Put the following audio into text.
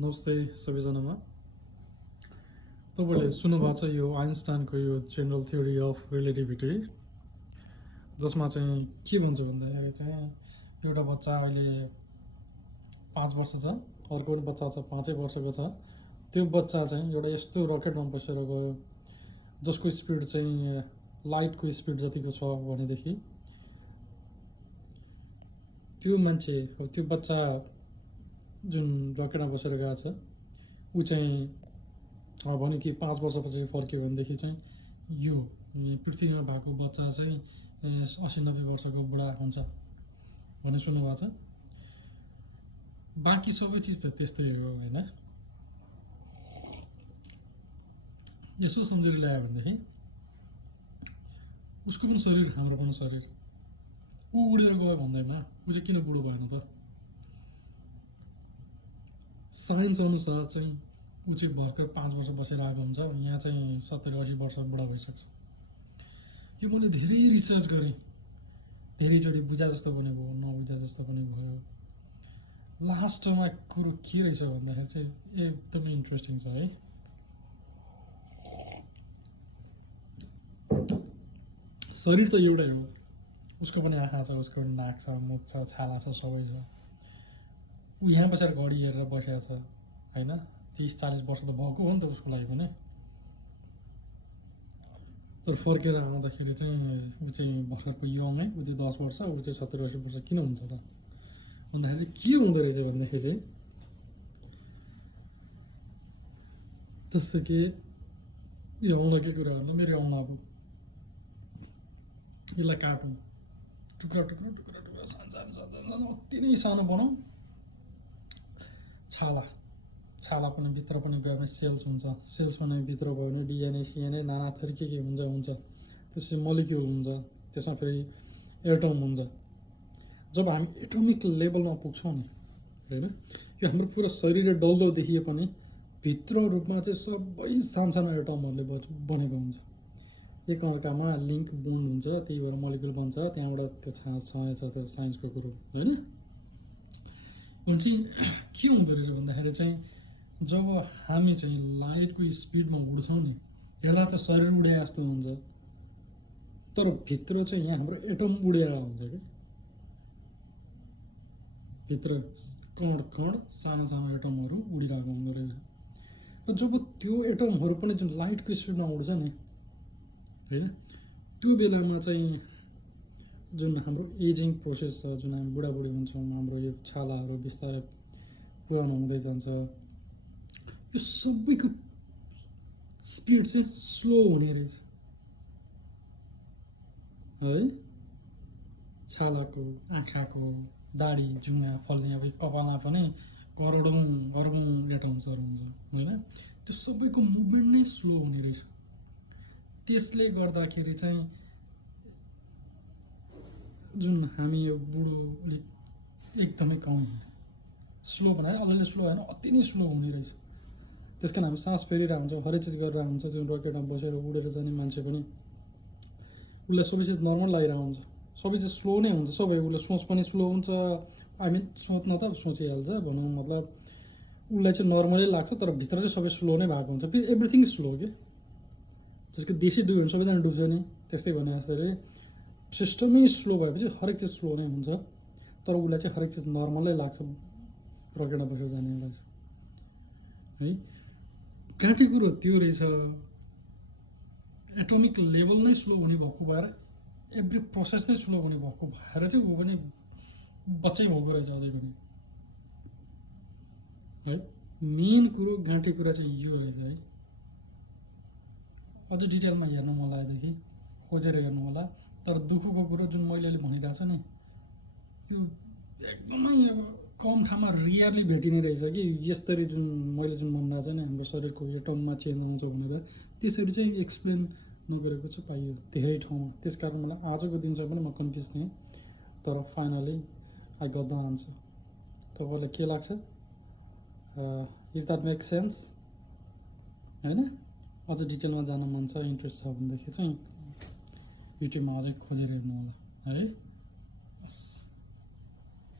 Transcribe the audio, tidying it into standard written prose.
नमस्ते सबैजनामा। तपाईँले सुन्नुभएको छ यो आइन्स्टाइनको यो जेनरल थ्योरी अफ रिलेटिभिटी, जसमा चाहिँ के भन्छ भन्दाखेरि चाहिँ एउटा बच्चा अहिले 5 वर्ष छ, अर्को पनि बच्चा छ 5 वर्षको छ। त्यो बच्चा चाहिँ एउटा यस्तो रकेटमा बसेर गयो जसको स्पिड चाहिँ लाइटको स्पिड जतिको छ भनेदेखि त्यो मान्छे त्यो बच्चा जुन रकेटमा बसेर गएको छ ऊ चाहिँ भन्यो कि 5 वर्षपछि फर्क्यो भनेदेखि चाहिँ यो पृथ्वीमा भएको बच्चा चाहिँ 80-90 वर्षको बुढा हुन्छ भन्ने सुन्नुभएको छ। बाँकी सबै चिज त त्यस्तै हो होइन। यसो सम्झेर ल्यायो भनेदेखि उसको पनि शरीर हाम्रो पनि शरीर, ऊ उडेर गयो भन्दैमा ऊ चाहिँ किन बुढो भएन त? साइन्स अनुसार चाहिँ ऊ चाहिँ भर्खर 5 वर्ष बसेर आएको हुन्छ, यहाँ चाहिँ 70-80 वर्ष बुढा भइसक्छ। यो मैले धेरै रिसर्च गरेँ, धेरैचोटि बुझा जस्तो पनि भयो, नबुझा जस्तो पनि भयो। लास्टमा कुरो के रहेछ भन्दाखेरि चाहिँ एकदमै इन्ट्रेस्टिङ छ है। शरीर त एउटै हो, उसको पनि आँखा छ, उसको पनि नाक छ, मुख छ, छाला छ, सबै छ। ऊ यहाँ बसेर घडी हेरेर बसेको छ होइन। 30-40 वर्ष त भएको हो नि त उसको लागि पनि। तर फर्केर आउँदाखेरि चाहिँ ऊ चाहिँ भर्खरको यङै, ऊ चाहिँ 10 वर्ष, ऊ चाहिँ 70-80 वर्ष किन हुन्छ त भन्दाखेरि चाहिँ के हुँदो रहेछ भन्दाखेरि चाहिँ जस्तो कि यो औँला के कुरा भन्दा मेरो औँला अब यसलाई काटौँ, टुक्रा टुक्रा टुक्रा टुक्रा सानो अति नै सानो बनाऊ। छाला पनि भित्र पनि गयो भने सेल्स हुन्छ, सेल्स पनि भित्र गयो भने डिएनए सिएनए नाना थरी के हुन्छ। त्यसपछि मलिक्युल हुन्छ, त्यसमा फेरि एटम हुन्छ। जब हामी एटोमिक लेभलमा पुग्छौँ नि होइन, यो हाम्रो पुरा शरीर डल्लो देखिए पनि भित्र रूपमा चाहिँ सबै सानो एटमहरूले बनेको हुन्छ। एकअर्कामा लिङ्क बोन्ड हुन्छ, त्यही भएर मलिक्युल बन्छ। त्यहाँबाट त्यो छ त्यो साइन्सको कुरो होइन। चाहिँ के हुँदो रहेछ भन्दाखेरि चाहिँ जब हामी चाहिँ लाइटको स्पिडमा उड्छौँ नि, हेर्दा त शरीर उडे जस्तो हुन्छ, तर भित्र चाहिँ यहाँ हाम्रो एटम उडेर हुन्छ कि भित्र कण सानो एटमहरू उडिरहेको हुँदो रहेछ। र जब त्यो एटमहरू पनि जुन लाइटको स्पिडमा उड्छ नि होइन, त्यो बेलामा चाहिँ जुन हाम्रो एजिङ प्रोसेस छ, जुन हामी बुढाबुढी हुन्छौँ, हाम्रो यो छालाहरू बिस्तारै पुरानो हुँदै जान्छ, यो सबैको स्पिड चाहिँ स्लो हुने रहेछ है। छालाको, आँखाको, दाढी, जुङ्गा फल्ने, अब कपालमा पनि करोडौँ अर्बौँ एटम्सहरू हुन्छ होइन। त्यो सबैको मुभमेन्ट नै स्लो हुने रहेछ। त्यसले गर्दाखेरि चाहिँ जुन हामी यो बुढो अलिक एकदमै कम स्लो बनायो, अलिअलि स्लो होइन, अति नै स्लो हुने रहेछ। त्यस कारण हामी सास फेरिरहेको हुन्छ, हरेक चिज गरिरहेको हुन्छ। जुन रकेटमा बसेर उडेर जाने मान्छे पनि उसलाई सबै चिज नर्मल लागिरहेको हुन्छ, सबै चिज स्लो नै हुन्छ। सबै उसले सोच पनि स्लो हुन्छ, सोच्न त सोचिहाल्छ भनौँ, मतलब उसलाई चाहिँ नर्मलै लाग्छ, तर भित्र चाहिँ सबै स्लो नै भएको हुन्छ। फेरि एभ्रिथिङ स्लो के, जसको देशी डुब्यो भने सबैजना डुब्छ नि, त्यस्तै भने जस्तै सिस्टमै स्लो भएपछि हरेक चिज स्लो नै हुन्छ। तर उसलाई चाहिँ हरेक चिज नर्मलै लाग्छ रकेटमा बसेर जानेलाई है। काँटी कुरो त्यो रहेछ, एटोमिक लेभल नै स्लो हुने भएको भएर, एभ्री प्रोसेस नै स्लो हुने भएको भएर चाहिँ ऊ पनि बच्चै भएको रहेछ अझै पनि है। मेन कुरो गाँठी कुरा चाहिँ यो रहेछ है। अझ डिटेलमा हेर्नु मन लागेदेखि खोजेर हेर्नु होला। तर दुःखको कुरो जुन मैले अहिले भनिरहेको छु नि, यो एकदमै अब कम ठाउँमा रियरली भेटिने रहेछ कि यसरी जुन मैले जुन भनिरहेको छु नि, हाम्रो शरीरको एटममा चेन्ज आउँछ भनेर, त्यसरी चाहिँ एक्सप्लेन नगरेको चाहिँ पाइयो धेरै ठाउँमा। त्यस कारण मलाई आजको दिनसम्म पनि म कन्फ्युज थिएँ, तर finally I got the answer. तपाईँलाई के लाग्छ? इफ द्याट मेक सेन्स होइन। अझ डिटेलमा जान मन छ, इन्ट्रेस्ट छ भनेदेखि चाहिँ युट्युबमा अझै खोजेर हेर्नु होला है।